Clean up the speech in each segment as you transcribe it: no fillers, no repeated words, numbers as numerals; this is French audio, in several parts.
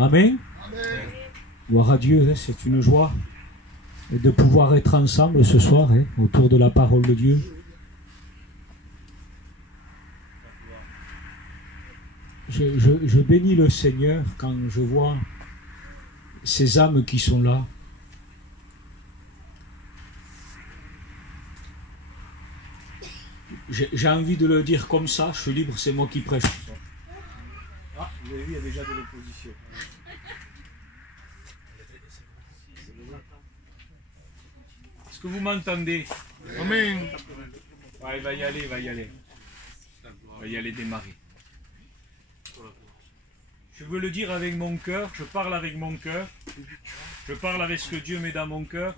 Amen. Gloire à Dieu, c'est une joie de pouvoir être ensemble ce soir autour de la parole de Dieu. Je bénis le Seigneur quand je vois ces âmes qui sont là. J'ai envie de le dire comme ça, je suis libre, c'est moi qui prêche. Ah, vous avez vu, il y a déjà de l'opposition. Est-ce que vous m'entendez? Amen. Ouais, il va y aller, il va y aller. Il va y aller démarrer. Je veux le dire avec mon cœur, je parle avec mon cœur, je parle avec ce que Dieu met dans mon cœur.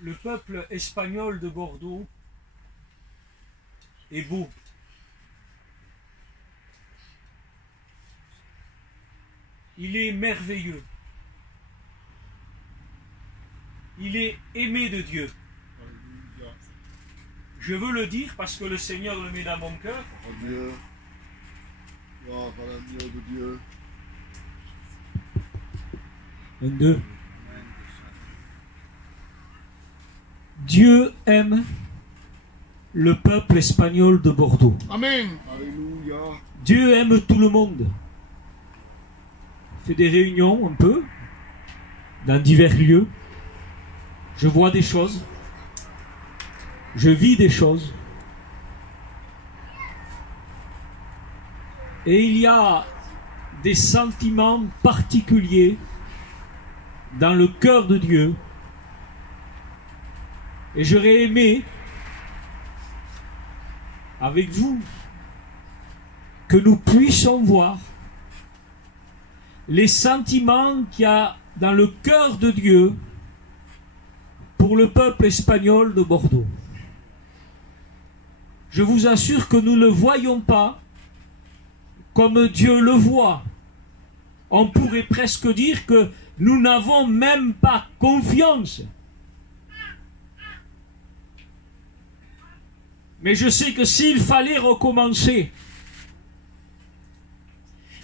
Le peuple espagnol de Bordeaux est beau. Il est merveilleux. Il est aimé de Dieu. Je veux le dire parce que le Seigneur le met dans mon cœur. Dieu. Gloire à l'amour de Dieu. 22. Dieu aime le peuple espagnol de Bordeaux. Amen. Alléluia. Dieu aime tout le monde. Il fait des réunions un peu dans divers lieux. Je vois des choses. Je vis des choses. Et il y a des sentiments particuliers dans le cœur de Dieu. Et j'aurais aimé, avec vous, que nous puissions voir les sentiments qu'il y a dans le cœur de Dieu pour le peuple espagnol de Bordeaux. Je vous assure que nous ne le voyons pas comme Dieu le voit. On pourrait presque dire que nous n'avons même pas confiance. Mais je sais que s'il fallait recommencer,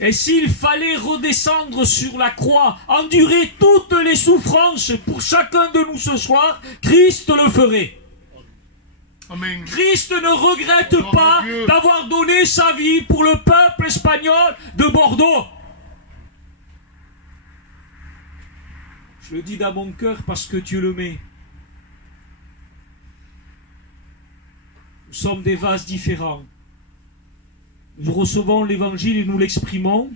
et s'il fallait redescendre sur la croix, endurer toutes les souffrances pour chacun de nous ce soir, Christ le ferait. Amen. Christ ne regrette pas d'avoir donné sa vie pour le peuple espagnol de Bordeaux. Je le dis dans mon cœur parce que Dieu le met. Nous sommes des vases différents. Nous recevons l'évangile et nous l'exprimons.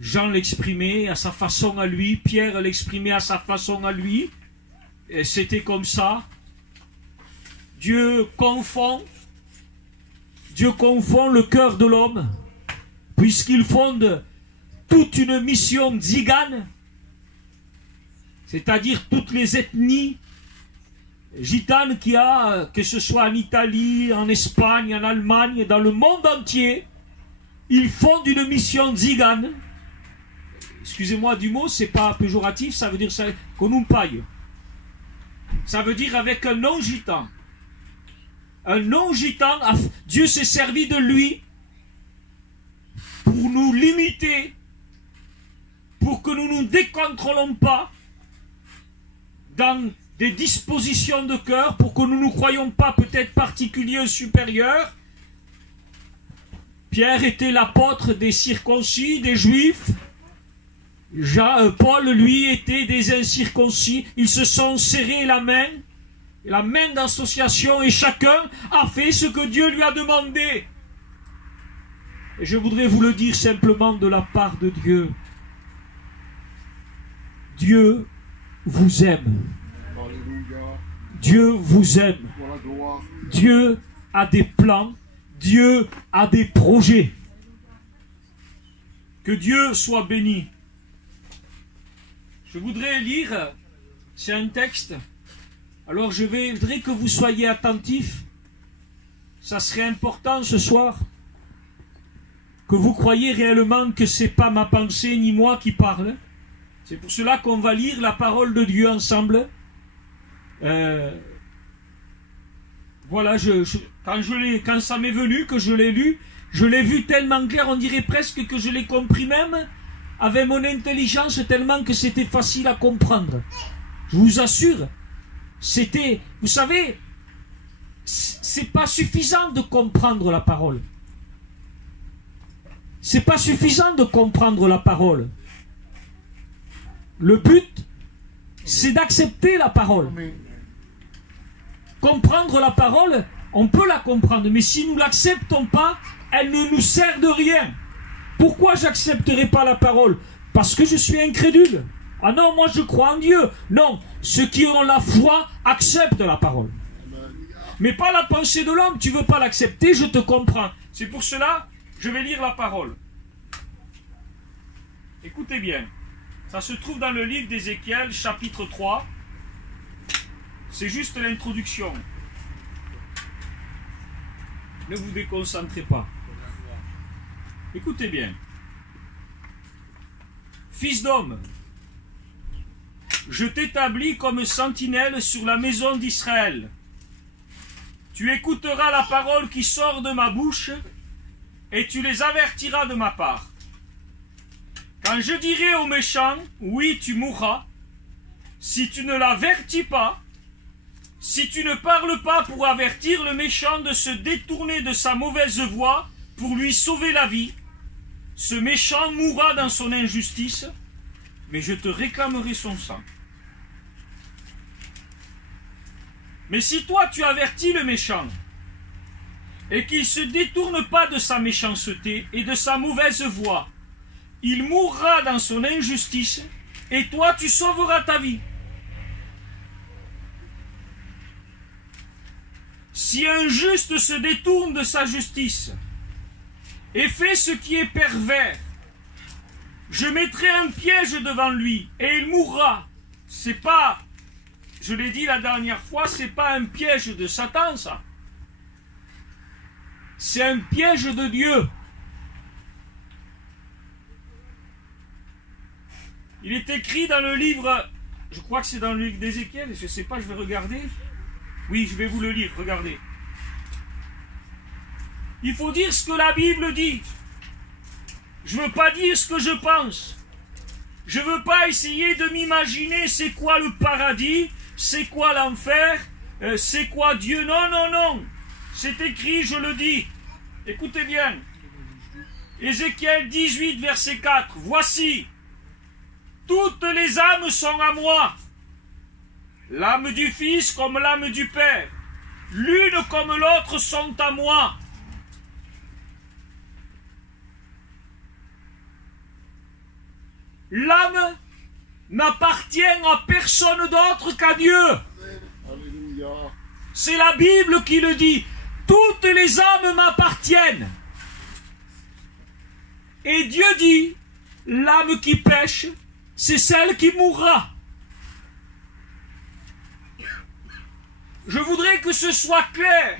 Jean l'exprimait à sa façon à lui, Pierre l'exprimait à sa façon à lui. Et c'était comme ça. Dieu confond le cœur de l'homme, puisqu'il fonde toute une mission tzigane, c'est-à-dire toutes les ethnies gitanes qu'il y a, que ce soit en Italie, en Espagne, en Allemagne, dans le monde entier. Ils fondent une mission tzigane. Excusez-moi du mot, c'est pas péjoratif, ça veut dire qu'on nous paille. Ça veut dire avec un nom gitan. Un nom gitan, Dieu s'est servi de lui pour nous limiter, pour que nous ne nous décontrôlons pas dans des dispositions de cœur, pour que nous ne nous croyions pas peut-être particuliers ou supérieurs. Pierre était l'apôtre des circoncis, des juifs. Paul, lui, était des incirconcis. Ils se sont serrés la main d'association, et chacun a fait ce que Dieu lui a demandé. Et je voudrais vous le dire simplement de la part de Dieu. Dieu vous aime. Dieu vous aime. Dieu a des plans. Dieu a des projets. Que Dieu soit béni. Je voudrais lire, c'est un texte. Alors je voudrais que vous soyez attentifs. Ça serait important ce soir que vous croyiez réellement que ce n'est pas ma pensée ni moi qui parle. C'est pour cela qu'on va lire la parole de Dieu ensemble. Voilà, quand ça m'est venu, que je l'ai lu, je l'ai vu tellement clair, on dirait presque que je l'ai compris même avec mon intelligence, tellement que c'était facile à comprendre. Je vous assure, c'était, vous savez, c'est pas suffisant de comprendre la parole. C'est pas suffisant de comprendre la parole. Le but, c'est d'accepter la parole. Comprendre la parole, on peut la comprendre, mais si nous ne l'acceptons pas, elle ne nous sert de rien. Pourquoi j'accepterai pas la parole? Parce que je suis incrédule. Ah non, moi je crois en Dieu. Non, ceux qui ont la foi acceptent la parole. Mais pas la pensée de l'homme, tu ne veux pas l'accepter, je te comprends. C'est pour cela, je vais lire la parole. Écoutez bien, ça se trouve dans le livre d'Ézéchiel, chapitre 3. C'est juste l'introduction. Ne vous déconcentrez pas. Écoutez bien. Fils d'homme, je t'établis comme sentinelle sur la maison d'Israël. Tu écouteras la parole qui sort de ma bouche et tu les avertiras de ma part. Quand je dirai aux méchants, oui, tu mourras, si tu ne l'avertis pas, si tu ne parles pas pour avertir le méchant de se détourner de sa mauvaise voie pour lui sauver la vie, ce méchant mourra dans son injustice, mais je te réclamerai son sang. Mais si toi tu avertis le méchant, et qu'il ne se détourne pas de sa méchanceté et de sa mauvaise voie, il mourra dans son injustice, et toi tu sauveras ta vie. Si un juste se détourne de sa justice et fait ce qui est pervers, je mettrai un piège devant lui et il mourra. C'est pas, je l'ai dit la dernière fois, c'est pas un piège de Satan, ça. C'est un piège de Dieu. Il est écrit dans le livre, je crois que c'est dans le livre d'Ézéchiel, je ne sais pas, je vais regarder. Oui, je vais vous le lire, regardez. Il faut dire ce que la Bible dit. Je ne veux pas dire ce que je pense. Je ne veux pas essayer de m'imaginer c'est quoi le paradis, c'est quoi l'enfer, c'est quoi Dieu. Non, non, non. C'est écrit, je le dis. Écoutez bien. Ézéchiel 18, verset 4. Voici, toutes les âmes sont à moi. L'âme du Fils comme l'âme du Père. L'une comme l'autre sont à moi. L'âme n'appartient à personne d'autre qu'à Dieu. C'est la Bible qui le dit. Toutes les âmes m'appartiennent. Et Dieu dit, l'âme qui pêche, c'est celle qui mourra. Je voudrais que ce soit clair.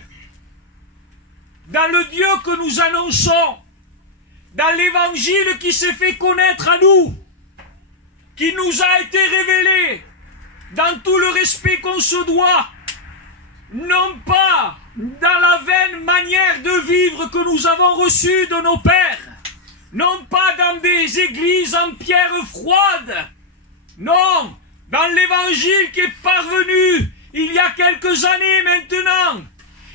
Dans le Dieu que nous annonçons, dans l'évangile qui s'est fait connaître à nous, qui nous a été révélé, dans tout le respect qu'on se doit, non pas dans la vaine manière de vivre que nous avons reçue de nos pères, non pas dans des églises en pierre froide, non, dans l'évangile qui est parvenu il y a quelques années maintenant,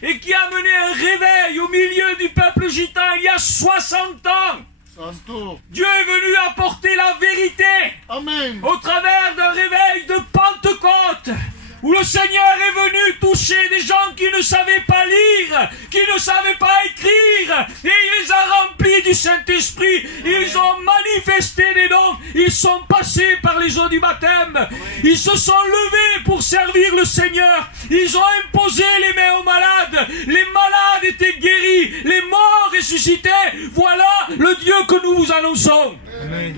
et qui a mené un réveil au milieu du peuple gitan il y a 60 ans. Santo. Dieu est venu apporter la vérité. Amen. Au travers d'un réveil de Pentecôte, où le Seigneur est venu toucher des gens qui ne savaient pas lire, qui ne savaient pas écrire, et il les a remplis du Saint-Esprit. Ils ont manifesté des dons, ils sont passés par les eaux du baptême, ils se sont levés pour servir le Seigneur, ils ont imposé les mains aux malades, les malades étaient guéris, les morts ressuscités. Voilà le Dieu que nous vous annonçons. Amen.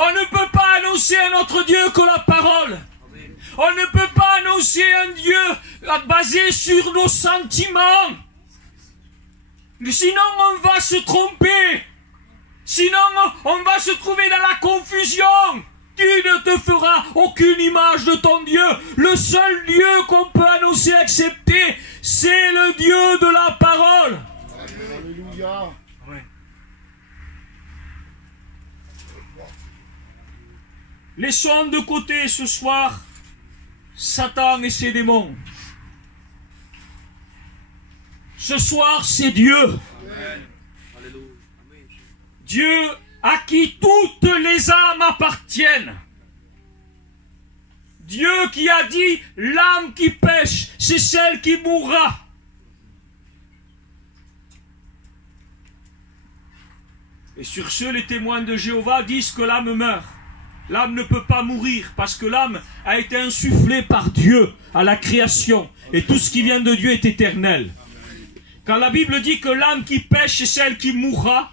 On ne peut pas annoncer un autre Dieu que la parole. On ne peut pas annoncer un Dieu basé sur nos sentiments. Sinon on va se tromper. Sinon, on va se trouver dans la confusion. Tu ne te feras aucune image de ton Dieu. Le seul Dieu qu'on peut annoncer, accepter, c'est le Dieu de la parole. Alléluia. Laissons de côté ce soir Satan et ses démons. Ce soir, c'est Dieu. Dieu à qui toutes les âmes appartiennent. Dieu qui a dit, l'âme qui pêche, c'est celle qui mourra. Et sur ce, les témoins de Jéhovah disent que l'âme meurt. L'âme ne peut pas mourir parce que l'âme a été insufflée par Dieu à la création. Et tout ce qui vient de Dieu est éternel. Quand la Bible dit que l'âme qui pêche est celle qui mourra,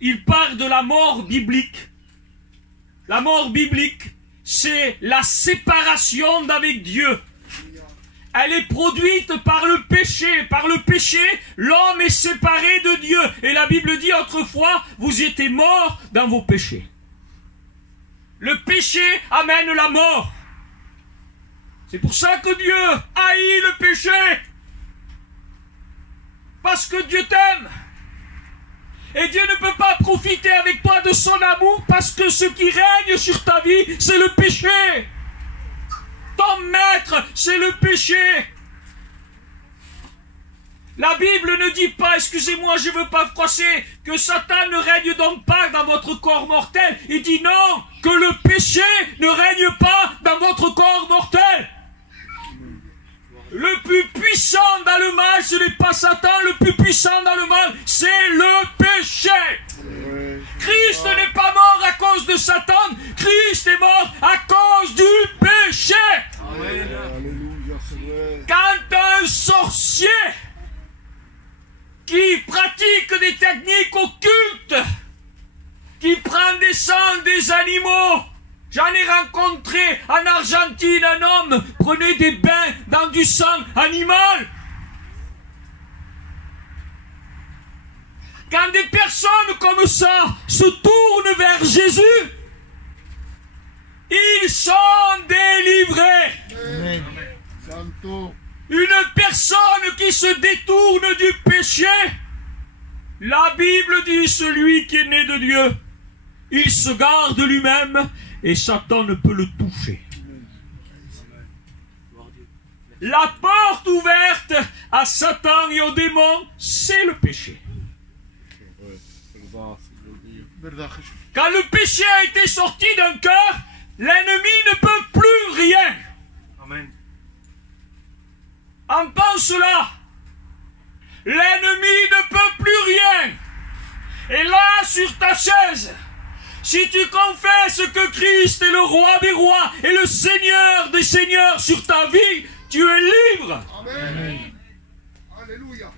il parle de la mort biblique. La mort biblique, c'est la séparation d'avec Dieu. Elle est produite par le péché. Par le péché, l'homme est séparé de Dieu. Et la Bible dit autrefois, vous étiez morts dans vos péchés. Le péché amène la mort. C'est pour ça que Dieu haït le péché. Parce que Dieu t'aime. Et Dieu ne peut pas profiter avec toi de son amour parce que ce qui règne sur ta vie, c'est le péché. Ton maître, c'est le péché. La Bible ne dit pas, excusez-moi, je ne veux pas froisser, que Satan ne règne donc pas dans votre corps mortel. Il dit non, que le péché ne règne pas dans votre corps mortel. Le plus puissant dans le mal, ce n'est pas Satan, le plus puissant dans le mal, c'est le péché. Christ n'est pas mort à cause de Satan, Christ est mort à cause du péché. Quand un sorcier qui pratique des techniques occultes, qui prend des sangs des animaux, j'en ai rencontré en Argentine un homme prenait des bains dans du sang animal. Quand des personnes comme ça se tournent vers Jésus, ils sont délivrés. Amen. Santo. Une personne qui se détourne du péché, la Bible dit celui qui est né de Dieu, il se garde lui-même et Satan ne peut le toucher. La porte ouverte à Satan et aux démons, c'est le péché. Quand le péché a été sorti d'un cœur, l'ennemi ne peut plus rien. Amen. Entends cela. L'ennemi ne peut plus rien. Et là, sur ta chaise, si tu confesses que Christ est le roi des rois et le Seigneur des seigneurs sur ta vie, tu es libre. Amen. Alléluia.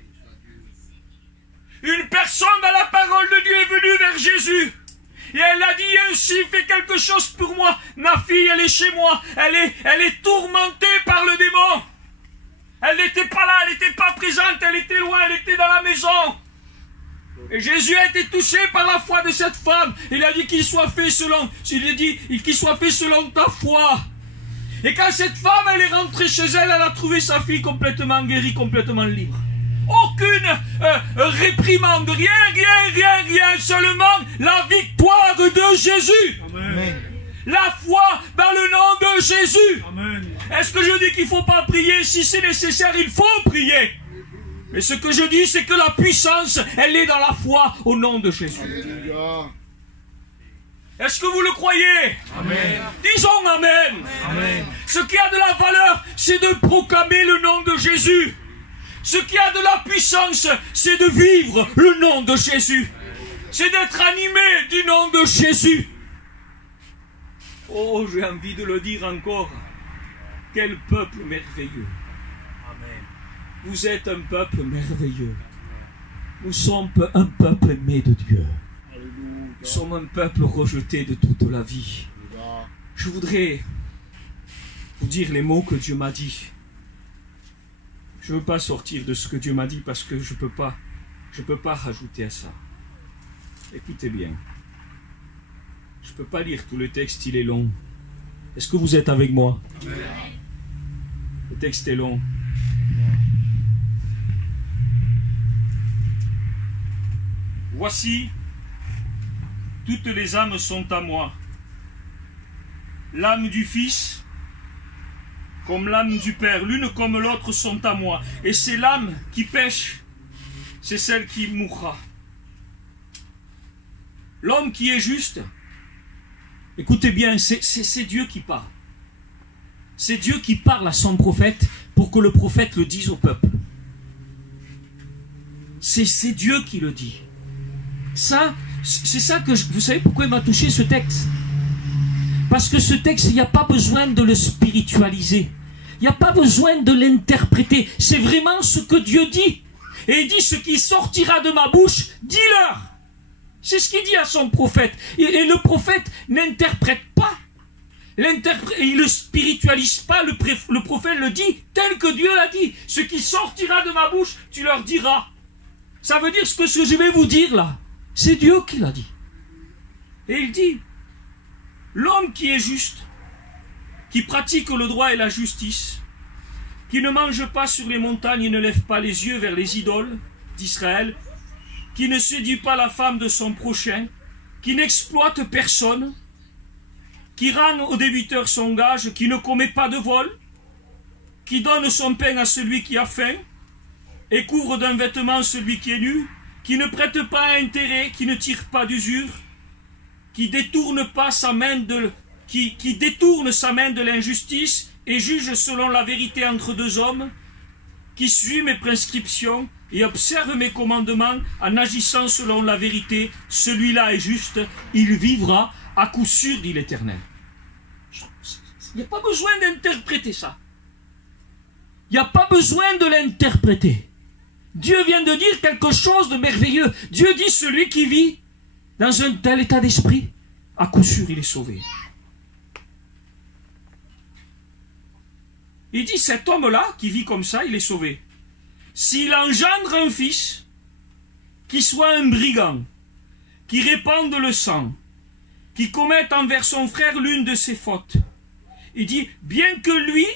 Une personne dans la parole de Dieu est venue vers Jésus. Et elle a dit ainsi, fais quelque chose pour moi. Ma fille, elle est chez moi. Elle est tourmentée par le démon. Elle n'était pas là, elle n'était pas présente, elle était loin, elle était dans la maison. Et Jésus a été touché par la foi de cette femme. Il a dit qu'il soit fait selon, il a dit qu'il soit fait selon ta foi. Et quand cette femme, elle est rentrée chez elle, elle a trouvé sa fille complètement guérie, complètement libre. Aucune réprimande, rien, seulement la victoire de Jésus. Amen. La foi dans le nom de Jésus. Amen. Est-ce que je dis qu'il ne faut pas prier? Si c'est nécessaire, il faut prier. Mais ce que je dis, c'est que la puissance, elle est dans la foi au nom de Jésus. Alléluia. Est-ce que vous le croyez? Amen. Disons Amen. Amen. Ce qui a de la valeur, c'est de proclamer le nom de Jésus. Ce qui a de la puissance, c'est de vivre le nom de Jésus. C'est d'être animé du nom de Jésus. Oh, j'ai envie de le dire encore. Quel peuple merveilleux. Amen. Vous êtes un peuple merveilleux. Nous sommes un peuple aimé de Dieu. Nous sommes un peuple rejeté de toute la vie. Je voudrais vous dire les mots que Dieu m'a dit. Je ne veux pas sortir de ce que Dieu m'a dit parce que je peux pas rajouter à ça. Écoutez bien. Je ne peux pas lire tout le texte, il est long. Est-ce que vous êtes avec moi? Le texte est long. Voici, toutes les âmes sont à moi. L'âme du Fils, comme l'âme du Père, l'une comme l'autre sont à moi. Et c'est l'âme qui pêche, c'est celle qui mourra. L'homme qui est juste, écoutez bien, c'est Dieu qui parle. C'est Dieu qui parle à son prophète pour que le prophète le dise au peuple. C'est Dieu qui le dit. Ça, c'est ça que vous savez pourquoi il m'a touché ce texte? Parce que ce texte, il n'y a pas besoin de le spiritualiser. Il n'y a pas besoin de l'interpréter. C'est vraiment ce que Dieu dit. Et il dit, ce qui sortira de ma bouche, dis-leur. C'est ce qu'il dit à son prophète. Et le prophète n'interprète pas. Il ne spiritualise pas. Le prophète le dit tel que Dieu l'a dit. Ce qui sortira de ma bouche, tu leur diras. Ça veut dire ce que je vais vous dire là. C'est Dieu qui l'a dit. Et il dit, l'homme qui est juste, qui pratique le droit et la justice, qui ne mange pas sur les montagnes et ne lève pas les yeux vers les idoles d'Israël, qui ne séduit pas la femme de son prochain, qui n'exploite personne, qui rend au débiteur son gage, qui ne commet pas de vol, qui donne son pain à celui qui a faim, et couvre d'un vêtement celui qui est nu, qui ne prête pas intérêt, qui ne tire pas d'usure, qui détourne pas sa main qui détourne sa main de l'injustice et juge selon la vérité entre deux hommes, qui suit mes prescriptions et observe mes commandements en agissant selon la vérité, celui-là est juste, il vivra à coup sûr, dit l'Éternel. Il n'y a pas besoin d'interpréter ça. Il n'y a pas besoin de l'interpréter. Dieu vient de dire quelque chose de merveilleux. Dieu dit, celui qui vit dans un tel état d'esprit, à coup sûr, il est sauvé. Il dit, cet homme-là, qui vit comme ça, il est sauvé. S'il engendre un fils, qui soit un brigand, qui répande le sang, qui commette envers son frère l'une de ses fautes, il dit, bien que lui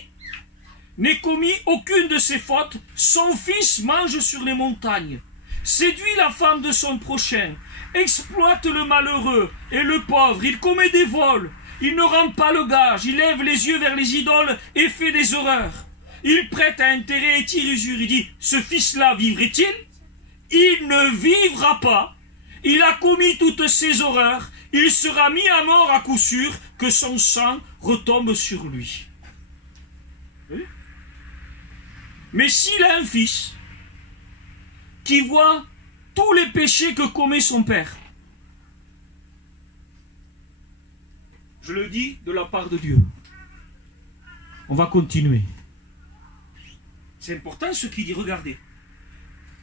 n'ait commis aucune de ses fautes, son fils mange sur les montagnes, séduit la femme de son prochain, exploite le malheureux et le pauvre, il commet des vols, il ne rend pas le gage, il lève les yeux vers les idoles et fait des horreurs. Il prête à intérêt et tire usure. Il dit, ce fils-là vivrait-il? Il ne vivra pas. Il a commis toutes ces horreurs. Il sera mis à mort à coup sûr, que son sang retombe sur lui. Oui? Mais s'il a un fils qui voit tous les péchés que commet son père, je le dis de la part de Dieu. On va continuer. C'est important ce qu'il dit, regardez.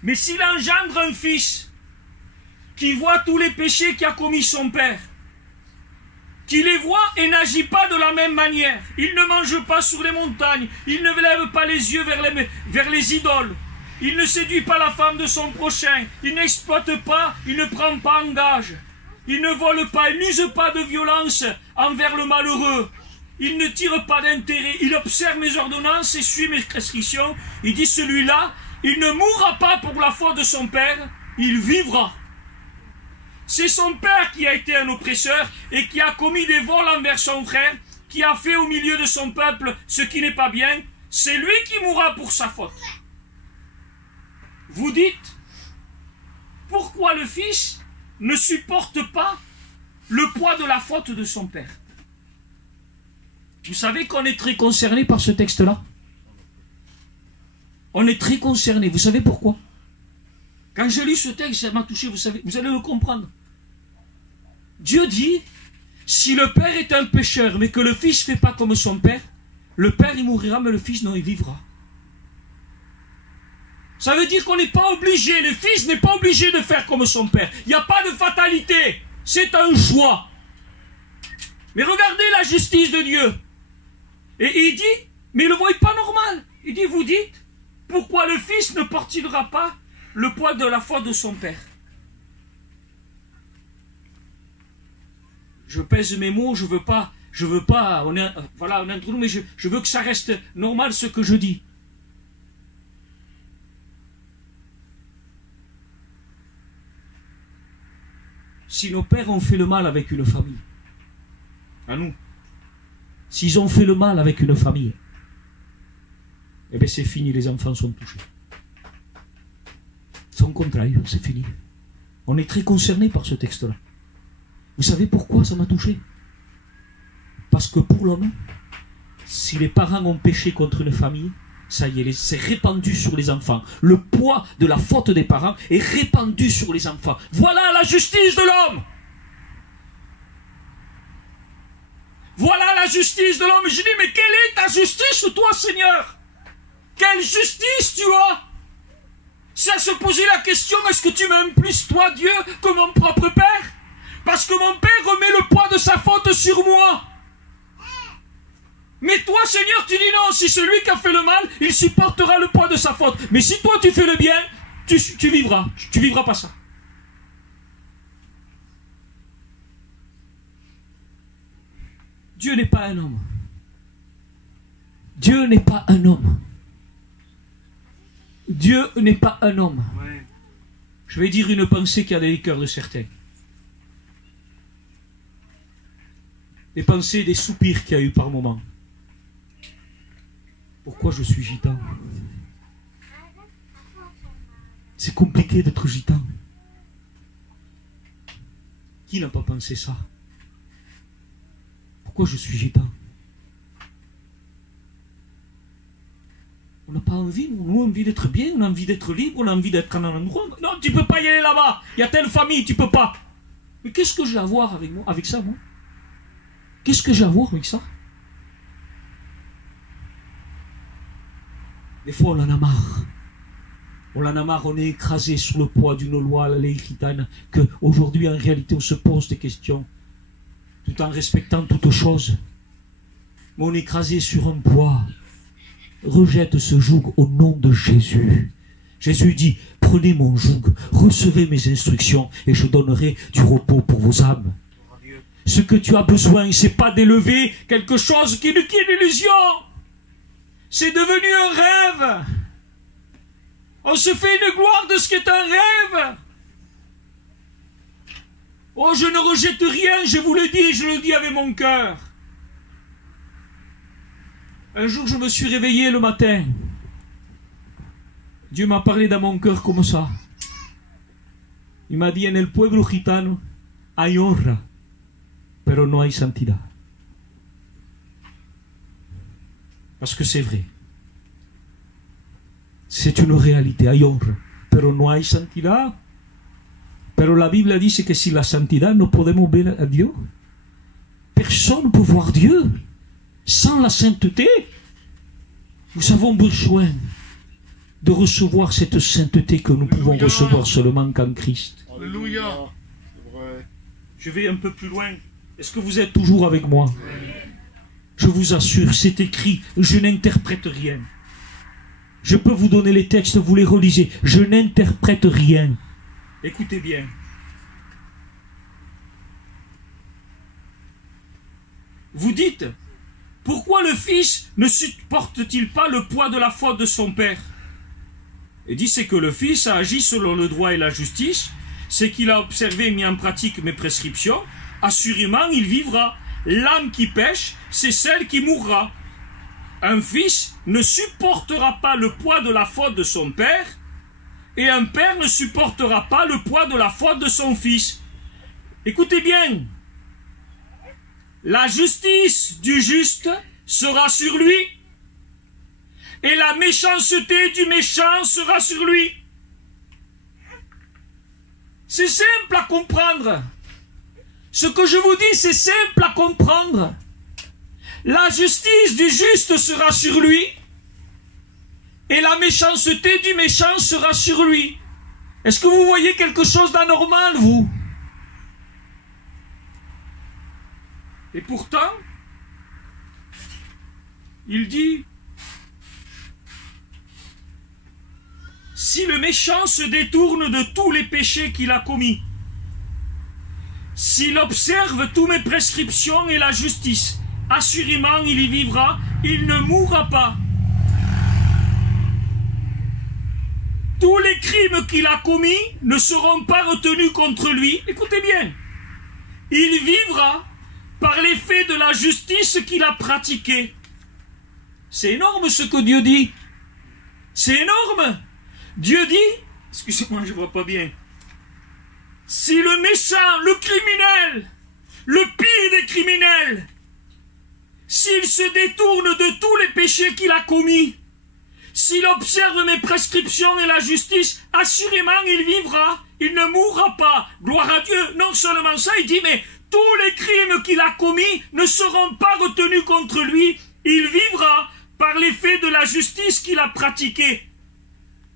Mais s'il engendre un fils qui voit tous les péchés qu'a commis son père, qui les voit et n'agit pas de la même manière, il ne mange pas sur les montagnes, il ne lève pas les yeux vers les idoles, il ne séduit pas la femme de son prochain, il n'exploite pas, il ne prend pas en gage, il ne vole pas, il n'use pas de violence envers le malheureux, il ne tire pas d'intérêt, il observe mes ordonnances et suit mes prescriptions. Il dit, celui-là, il ne mourra pas pour la faute de son père, il vivra. C'est son père qui a été un oppresseur et qui a commis des vols envers son frère, qui a fait au milieu de son peuple ce qui n'est pas bien. C'est lui qui mourra pour sa faute. Vous dites, pourquoi le fils ne supporte pas le poids de la faute de son père? Vous savez qu'on est très concerné par ce texte-là. On est très concerné. Vous savez pourquoi? Quand j'ai lu ce texte, ça m'a touché, vous allez le comprendre. Dieu dit, si le père est un pécheur, mais que le fils ne fait pas comme son père, le père il mourra, mais le fils non, il vivra. Ça veut dire qu'on n'est pas obligé, le fils n'est pas obligé de faire comme son père. Il n'y a pas de fatalité, c'est un choix. Mais regardez la justice de Dieu. Et il dit, mais il ne le voit pas normal. Il dit, vous dites, pourquoi le fils ne portera pas le poids de la faute de son père? Je pèse mes mots, je veux pas, voilà, on est entre nous, mais je veux que ça reste normal ce que je dis. Si nos pères ont fait le mal avec une famille, à nous, s'ils ont fait le mal avec une famille, eh bien c'est fini, les enfants sont touchés. Son contraire, c'est fini. On est très concernés par ce texte-là. Vous savez pourquoi ça m'a touché? Parce que pour l'homme, si les parents ont péché contre une famille, ça y est, c'est répandu sur les enfants. Le poids de la faute des parents est répandu sur les enfants. Voilà la justice de l'homme. Voilà la justice de l'homme. Je dis, mais quelle est ta justice, toi, Seigneur? Quelle justice tu as? C'est à se poser la question, est-ce que tu m'aimes plus, toi, Dieu, que mon propre Père? Parce que mon Père remet le poids de sa faute sur moi. Mais toi, Seigneur, tu dis non, si celui qui a fait le mal, il supportera le poids de sa faute. Mais si toi, tu fais le bien, tu vivras. Tu vivras pas ça. Dieu n'est pas un homme. Dieu n'est pas un homme. Dieu n'est pas un homme. Je vais dire une pensée qui a dans les cœurs de certains. Des pensées, des soupirs qu'il y a eu par moments. Pourquoi je suis gitan? C'est compliqué d'être gitan. Qui n'a pas pensé ça? Pourquoi je suis gitan? On n'a pas envie, nous, on a envie d'être bien, on a envie d'être libre, on a envie d'être en un endroit. Non, tu ne peux pas y aller là-bas, il y a telle famille, tu ne peux pas. Mais qu'est-ce que j'ai à voir avec moi, avec ça, moi? Qu'est-ce que j'ai à voir avec ça? Des fois, on en a marre. On en a marre, on est écrasé sous le poids d'une loi, la ley gitane, qu'aujourd'hui, en réalité, on se pose des questions, tout en respectant toutes choses. Mais on est écrasé sur un poids. Rejette ce joug au nom de Jésus. Jésus dit, prenez mon joug, recevez mes instructions, et je donnerai du repos pour vos âmes. Ce que tu as besoin, c'est pas d'élever quelque chose qui est une illusion. C'est devenu un rêve. On se fait une gloire de ce qui est un rêve. Oh, je ne rejette rien, je vous le dis, je le dis avec mon cœur. Un jour, je me suis réveillé le matin. Dieu m'a parlé dans mon cœur comme ça. Il m'a dit, en el pueblo gitano hay honra, pero no hay santidad. Parce que c'est vrai. C'est une réalité. Hay honra, pero no hay santidad. Pero la Bible dit que si la santidad no podemos ver a Dieu, personne ne peut voir Dieu. Sans la sainteté, nous avons besoin de recevoir cette sainteté que nous pouvons recevoir seulement qu'en Christ. Alléluia. Je vais un peu plus loin. Est-ce que vous êtes toujours avec moi? Je vous assure, c'est écrit, je n'interprète rien. Je peux vous donner les textes, vous les relisez. Je n'interprète rien. Écoutez bien. Vous dites, pourquoi le fils ne supporte-t-il pas le poids de la faute de son père? Et dit, c'est que le fils a agi selon le droit et la justice, c'est qu'il a observé et mis en pratique mes prescriptions, assurément il vivra. L'âme qui pêche, c'est celle qui mourra. Un fils ne supportera pas le poids de la faute de son père, et un père ne supportera pas le poids de la faute de son fils. Écoutez bien. La justice du juste sera sur lui, et la méchanceté du méchant sera sur lui. C'est simple à comprendre. Ce que je vous dis, c'est simple à comprendre. La justice du juste sera sur lui, et la méchanceté du méchant sera sur lui. Est-ce que vous voyez quelque chose d'anormal, vous? Et pourtant, il dit, si le méchant se détourne de tous les péchés qu'il a commis, S'il observe toutes mes prescriptions et la justice, assurément il y vivra, il ne mourra pas. Tous les crimes qu'il a commis ne seront pas retenus contre lui. Écoutez bien. Il vivra par l'effet de la justice qu'il a pratiquée. C'est énorme ce que Dieu dit. C'est énorme. Dieu dit, excusez-moi, je ne vois pas bien. Si le méchant, le criminel, le pire des criminels, s'il se détourne de tous les péchés qu'il a commis, s'il observe mes prescriptions et la justice, assurément il vivra, il ne mourra pas. Gloire à Dieu. Non seulement ça, il dit, mais tous les crimes qu'il a commis ne seront pas retenus contre lui. Il vivra par l'effet de la justice qu'il a pratiquée.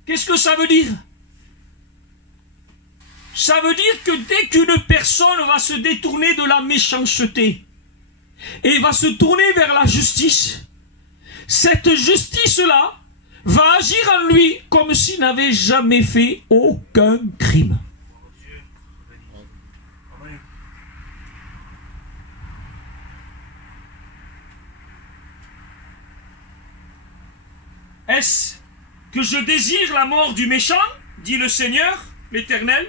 Qu'est-ce que ça veut dire? Ça veut dire que dès qu'une personne va se détourner de la méchanceté et va se tourner vers la justice, cette justice-là va agir en lui comme s'il n'avait jamais fait aucun crime. Est-ce que je désire la mort du méchant, dit le Seigneur, l'Éternel?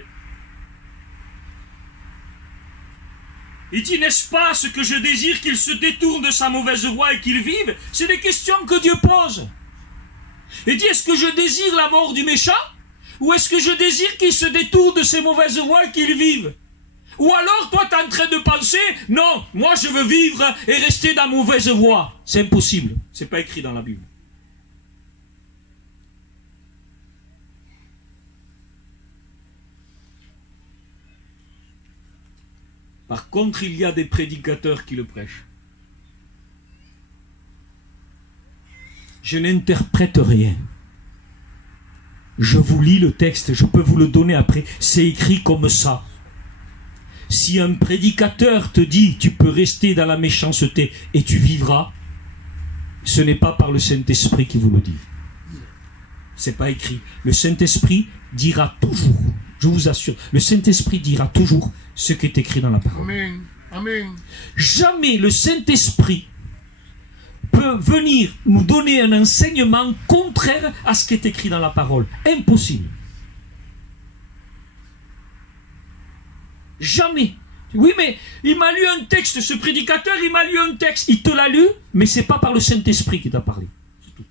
Il dit, n'est-ce pas ce que je désire qu'il se détourne de sa mauvaise voie et qu'il vive? C'est des questions que Dieu pose. Il dit, est-ce que je désire la mort du méchant? Ou est-ce que je désire qu'il se détourne de ses mauvaises voies et qu'il vive? Ou alors, toi, tu es en train de penser, non, moi je veux vivre et rester dans la mauvaise voie. C'est impossible. C'est pas écrit dans la Bible. Par contre, il y a des prédicateurs qui le prêchent. Je n'interprète rien. Je vous lis le texte, je peux vous le donner après. C'est écrit comme ça. Si un prédicateur te dit tu peux rester dans la méchanceté et tu vivras, ce n'est pas par le Saint-Esprit qui vous le dit. C'est pas écrit. Le Saint-Esprit dira toujours, je vous assure, le Saint-Esprit dira toujours ce qui est écrit dans la parole. Amen. Amen. Jamais le Saint-Esprit peut venir nous donner un enseignement contraire à ce qui est écrit dans la parole. Impossible. Jamais. Oui, mais il m'a lu un texte, ce prédicateur, il m'a lu un texte. Il te l'a lu, mais ce n'est pas par le Saint-Esprit qui t'a parlé. C'est tout.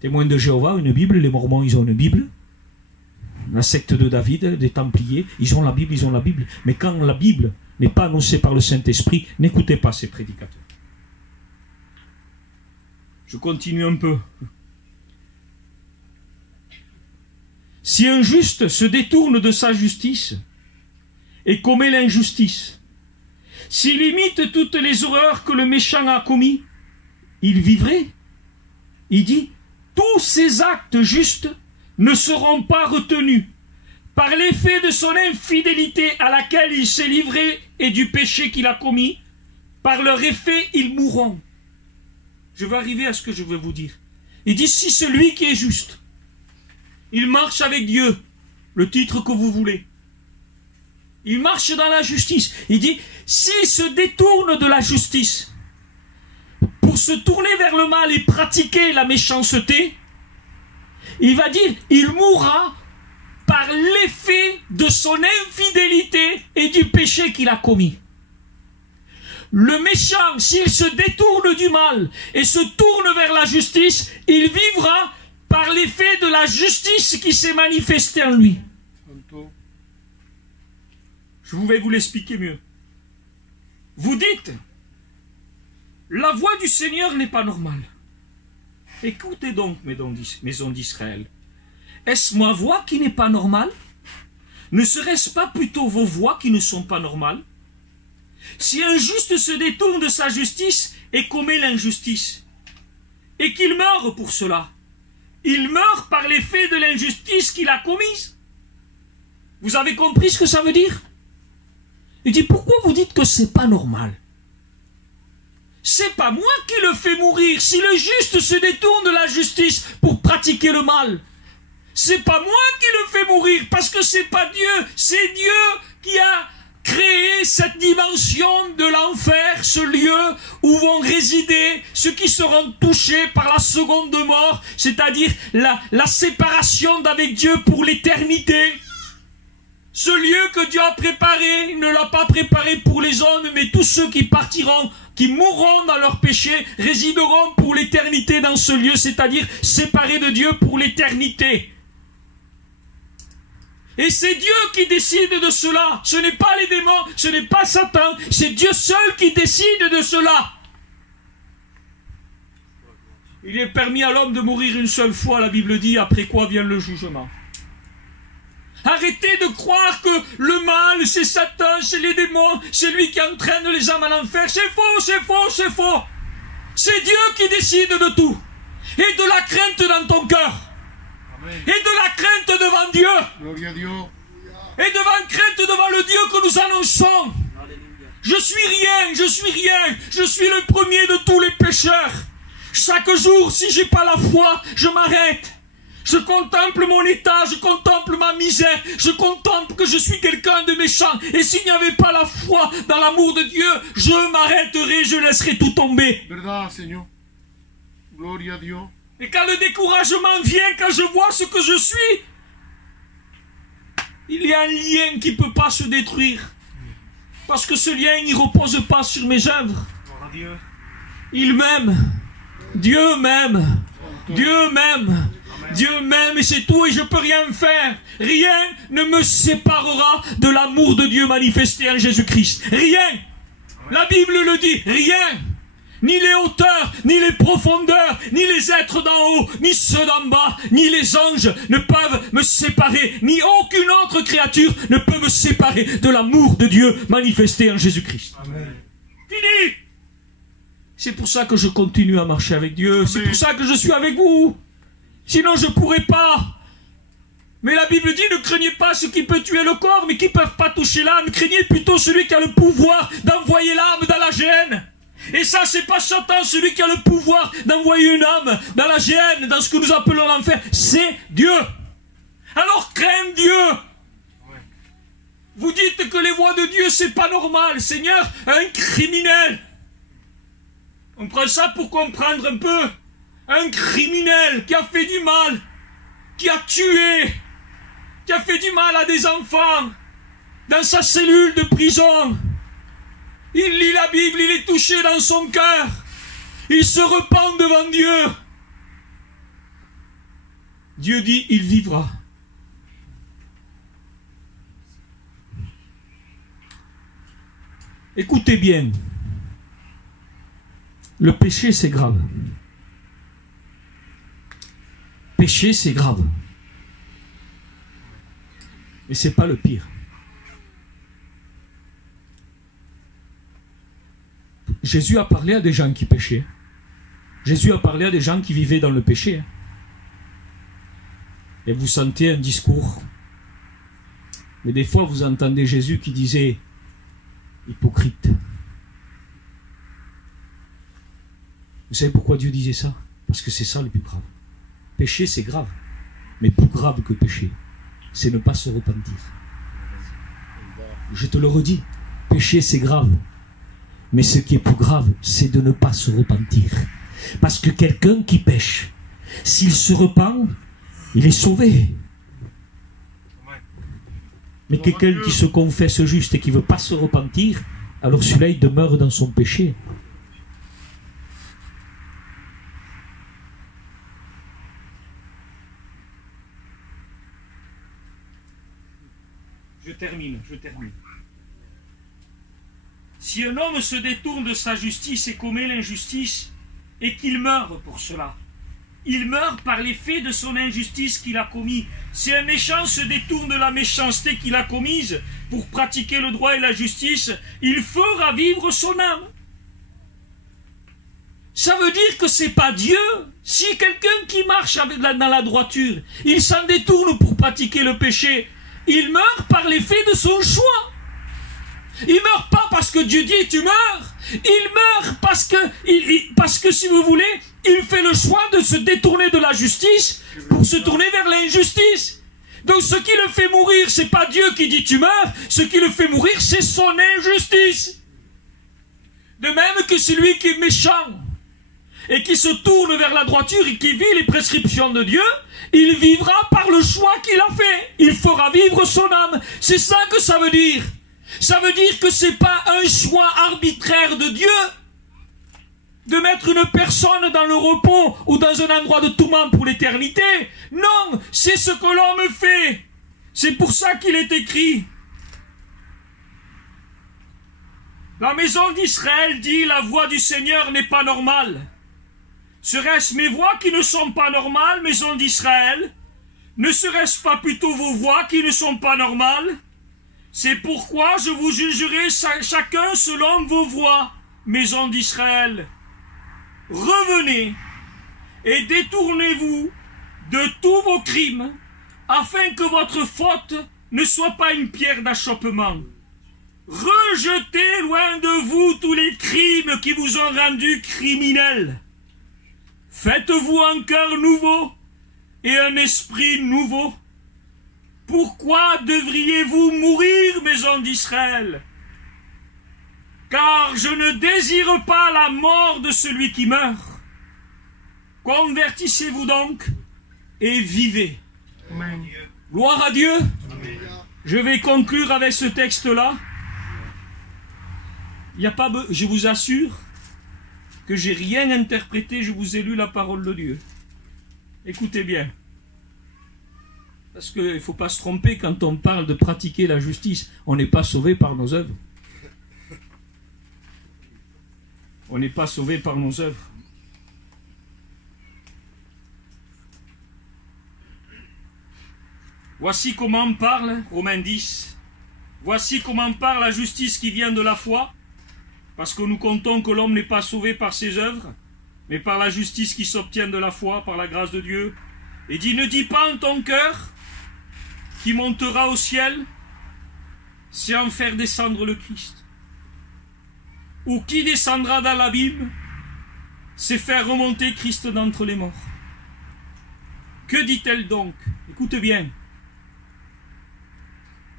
Témoins de Jéhovah, une Bible, les Mormons, ils ont une Bible. La secte de David, des Templiers, ils ont la Bible, ils ont la Bible. Mais quand la Bible n'est pas annoncée par le Saint-Esprit, n'écoutez pas ces prédicateurs. Je continue un peu. Si un juste se détourne de sa justice et commet l'injustice, s'il imite toutes les horreurs que le méchant a commis, il vivrait. Il dit, tous ses actes justes ne seront pas retenus par l'effet de son infidélité à laquelle il s'est livré et du péché qu'il a commis. Par leur effet, ils mourront. Je vais arriver à ce que je veux vous dire. Il dit, si celui qui est juste, il marche avec Dieu, le titre que vous voulez, il marche dans la justice. Il dit, s'il se détourne de la justice pour se tourner vers le mal et pratiquer la méchanceté, il va dire, il mourra par l'effet de son infidélité et du péché qu'il a commis. Le méchant, s'il se détourne du mal et se tourne vers la justice, il vivra par l'effet de la justice qui s'est manifestée en lui. Je vais vous l'expliquer mieux. Vous dites, la voix du Seigneur n'est pas normale. Écoutez donc, maison d'Israël. Est-ce ma voix qui n'est pas normale? Ne serait-ce pas plutôt vos voix qui ne sont pas normales? Si un juste se détourne de sa justice et commet l'injustice, et qu'il meurt pour cela, il meurt par l'effet de l'injustice qu'il a commise. Vous avez compris ce que ça veut dire? Il dit, pourquoi vous dites que c'est pas normal? C'est pas moi qui le fais mourir. Si le juste se détourne de la justice pour pratiquer le mal, c'est pas moi qui le fais mourir, parce que c'est pas Dieu, c'est Dieu qui a créé cette dimension de l'enfer, ce lieu où vont résider ceux qui seront touchés par la seconde mort, c'est-à-dire la séparation d'avec Dieu pour l'éternité. Ce lieu que Dieu a préparé, il ne l'a pas préparé pour les hommes, mais tous ceux qui partiront, qui mourront dans leur péché, résideront pour l'éternité dans ce lieu, c'est-à-dire séparés de Dieu pour l'éternité. Et c'est Dieu qui décide de cela. Ce n'est pas les démons, ce n'est pas Satan, c'est Dieu seul qui décide de cela. Il est permis à l'homme de mourir une seule fois, la Bible dit, après quoi vient le jugement. Arrêtez de croire que le mal, c'est Satan, c'est les démons, c'est lui qui entraîne les âmes à l'enfer. C'est faux, c'est faux, c'est faux. C'est Dieu qui décide de tout. Et de la crainte dans ton cœur. Amen. Et de la crainte devant Dieu. Gloria a Dieu. Et devant crainte devant le Dieu que nous annonçons. Alléluia. Je suis rien, je suis rien. Je suis le premier de tous les pécheurs. Chaque jour, si j'ai pas la foi, je m'arrête. Je contemple mon état, je contemple ma misère, je contemple que je suis quelqu'un de méchant. Et s'il n'y avait pas la foi dans l'amour de Dieu, je m'arrêterai, je laisserai tout tomber. Verdad, Seigneur. Gloria a Dieu. Et quand le découragement vient, quand je vois ce que je suis, il y a un lien qui ne peut pas se détruire. Parce que ce lien, il ne repose pas sur mes œuvres. Il m'aime. Dieu m'aime. Dieu m'aime. Dieu m'aime et c'est tout et je ne peux rien faire. Rien ne me séparera de l'amour de Dieu manifesté en Jésus-Christ. Rien. La Bible le dit. Rien. Ni les hauteurs, ni les profondeurs, ni les êtres d'en haut, ni ceux d'en bas, ni les anges ne peuvent me séparer. Ni aucune autre créature ne peut me séparer de l'amour de Dieu manifesté en Jésus-Christ. Fini. C'est pour ça que je continue à marcher avec Dieu. C'est pour ça que je suis avec vous. Sinon je ne pourrais pas. Mais la Bible dit, ne craignez pas ce qui peut tuer le corps, mais qui ne peuvent pas toucher l'âme. Craignez plutôt celui qui a le pouvoir d'envoyer l'âme dans la géhenne. Et ça, c'est pas Satan, celui qui a le pouvoir d'envoyer une âme dans la géhenne, dans ce que nous appelons l'enfer. C'est Dieu. Alors crains Dieu. Vous dites que les voies de Dieu, c'est pas normal. Seigneur, un criminel. On prend ça pour comprendre un peu. Un criminel qui a fait du mal, qui a tué, qui a fait du mal à des enfants, dans sa cellule de prison. Il lit la Bible, il est touché dans son cœur. Il se repent devant Dieu. Dieu dit, il vivra. Écoutez bien. Le péché, c'est grave. Péché, c'est grave. Mais ce n'est pas le pire. Jésus a parlé à des gens qui péchaient. Jésus a parlé à des gens qui vivaient dans le péché. Et vous sentez un discours. Mais des fois, vous entendez Jésus qui disait « hypocrite ». Vous savez pourquoi Dieu disait ça? Parce que c'est ça le plus grave. Péché, c'est grave. Mais plus grave que péché, c'est ne pas se repentir. Je te le redis, péché, c'est grave. Mais ce qui est plus grave, c'est de ne pas se repentir. Parce que quelqu'un qui pêche, s'il se repent, il est sauvé. Mais quelqu'un qui se confesse juste et qui ne veut pas se repentir, alors celui-là, il demeure dans son péché. Je termine. Si un homme se détourne de sa justice et commet l'injustice, et qu'il meurt pour cela, il meurt par l'effet de son injustice qu'il a commis. Si un méchant se détourne de la méchanceté qu'il a commise pour pratiquer le droit et la justice, il fera vivre son âme. Ça veut dire que c'est pas Dieu. Si quelqu'un qui marche dans la droiture, il s'en détourne pour pratiquer le péché, il meurt par l'effet de son choix. Il meurt pas parce que Dieu dit tu meurs. Il meurt parce que si vous voulez, il fait le choix de se détourner de la justice pour se tourner vers l'injustice. Donc ce qui le fait mourir, c'est pas Dieu qui dit tu meurs, ce qui le fait mourir, c'est son injustice. De même que celui qui est méchant et qui se tourne vers la droiture et qui vit les prescriptions de Dieu, il vivra par le choix qu'il a fait. Il fera vivre son âme. C'est ça que ça veut dire. Ça veut dire que c'est pas un choix arbitraire de Dieu de mettre une personne dans le repos ou dans un endroit de tourment pour l'éternité. Non, c'est ce que l'homme fait. C'est pour ça qu'il est écrit. La maison d'Israël dit, la voix du Seigneur n'est pas normale. Serait-ce mes voix qui ne sont pas normales, maison d'Israël? Ne serait-ce pas plutôt vos voix qui ne sont pas normales? C'est pourquoi je vous jugerai chacun selon vos voies, maison d'Israël. Revenez et détournez-vous de tous vos crimes, afin que votre faute ne soit pas une pierre d'achoppement. Rejetez loin de vous tous les crimes qui vous ont rendus criminels. Faites-vous un cœur nouveau et un esprit nouveau. Pourquoi devriez-vous mourir, maison d'Israël? Car je ne désire pas la mort de celui qui meurt. Convertissez-vous donc et vivez. Amen. Gloire à Dieu. Je vais conclure avec ce texte-là. Je vous assure que j'ai rien interprété, je vous ai lu la parole de Dieu. Écoutez bien. Parce qu'il ne faut pas se tromper quand on parle de pratiquer la justice. On n'est pas sauvé par nos œuvres. On n'est pas sauvé par nos œuvres. Voici comment parle Romains 10. Voici comment parle la justice qui vient de la foi. Parce que nous comptons que l'homme n'est pas sauvé par ses œuvres, mais par la justice qui s'obtient de la foi, par la grâce de Dieu. Et dit, ne dis pas en ton cœur, qui montera au ciel, c'est en faire descendre le Christ. Ou qui descendra dans l'abîme, c'est faire remonter Christ d'entre les morts. Que dit-elle donc? Écoute bien.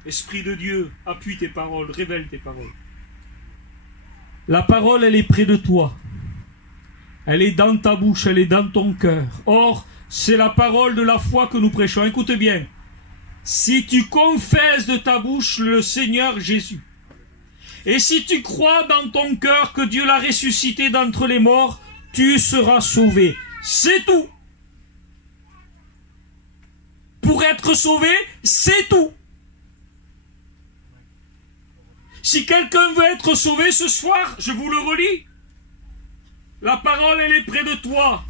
Esprit de Dieu, appuie tes paroles, révèle tes paroles. La parole, elle est près de toi. Elle est dans ta bouche, elle est dans ton cœur. Or, c'est la parole de la foi que nous prêchons. Écoute bien. Si tu confesses de ta bouche le Seigneur Jésus, et si tu crois dans ton cœur que Dieu l'a ressuscité d'entre les morts, tu seras sauvé. C'est tout. Pour être sauvé, c'est tout. Si quelqu'un veut être sauvé ce soir, je vous le relis. La parole, elle est près de toi,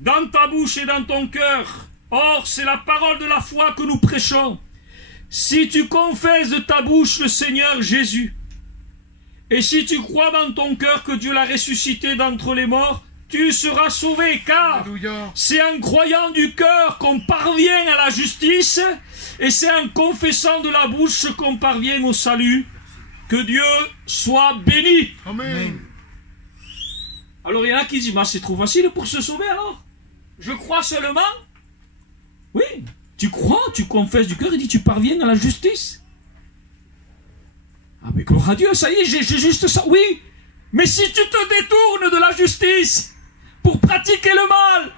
dans ta bouche et dans ton cœur. Or, c'est la parole de la foi que nous prêchons. Si tu confesses de ta bouche le Seigneur Jésus, et si tu crois dans ton cœur que Dieu l'a ressuscité d'entre les morts, tu seras sauvé, car Alléluia. c'est en croyant du cœur qu'on parvient à la justice, et c'est en confessant de la bouche qu'on parvient au salut. Que Dieu soit béni. Amen. Alors il y en a qui disent, c'est trop facile pour se sauver alors. Je crois seulement. Oui, tu crois, tu confesses du cœur et dis tu parviens à la justice. Ah mais gloire à Dieu, ça y est, j'ai juste ça. Oui, mais si tu te détournes de la justice pour pratiquer le mal,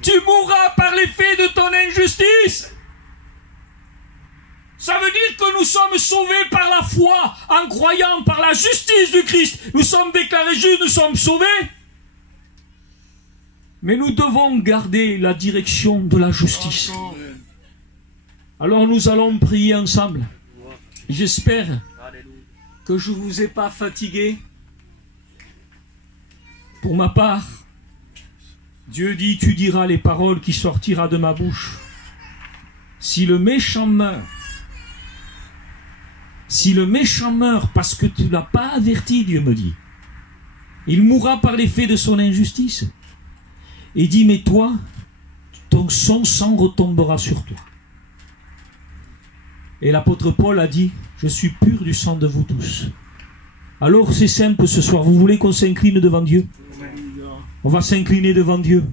tu mourras par l'effet de ton injustice. Ça veut dire que nous sommes sauvés par la foi, en croyant par la justice du Christ. Nous sommes déclarés justes, nous sommes sauvés. Mais nous devons garder la direction de la justice. Alors nous allons prier ensemble. J'espère que je ne vous ai pas fatigué. Pour ma part, Dieu dit, tu diras les paroles qui sortiront de ma bouche. Si le méchant meurt, parce que tu ne l'as pas averti, Dieu me dit, il mourra par l'effet de son injustice. Et dit, mais toi, son sang retombera sur toi. Et l'apôtre Paul a dit, je suis pur du sang de vous tous. Alors c'est simple ce soir, vous voulez qu'on s'incline devant Dieu? On va s'incliner devant Dieu.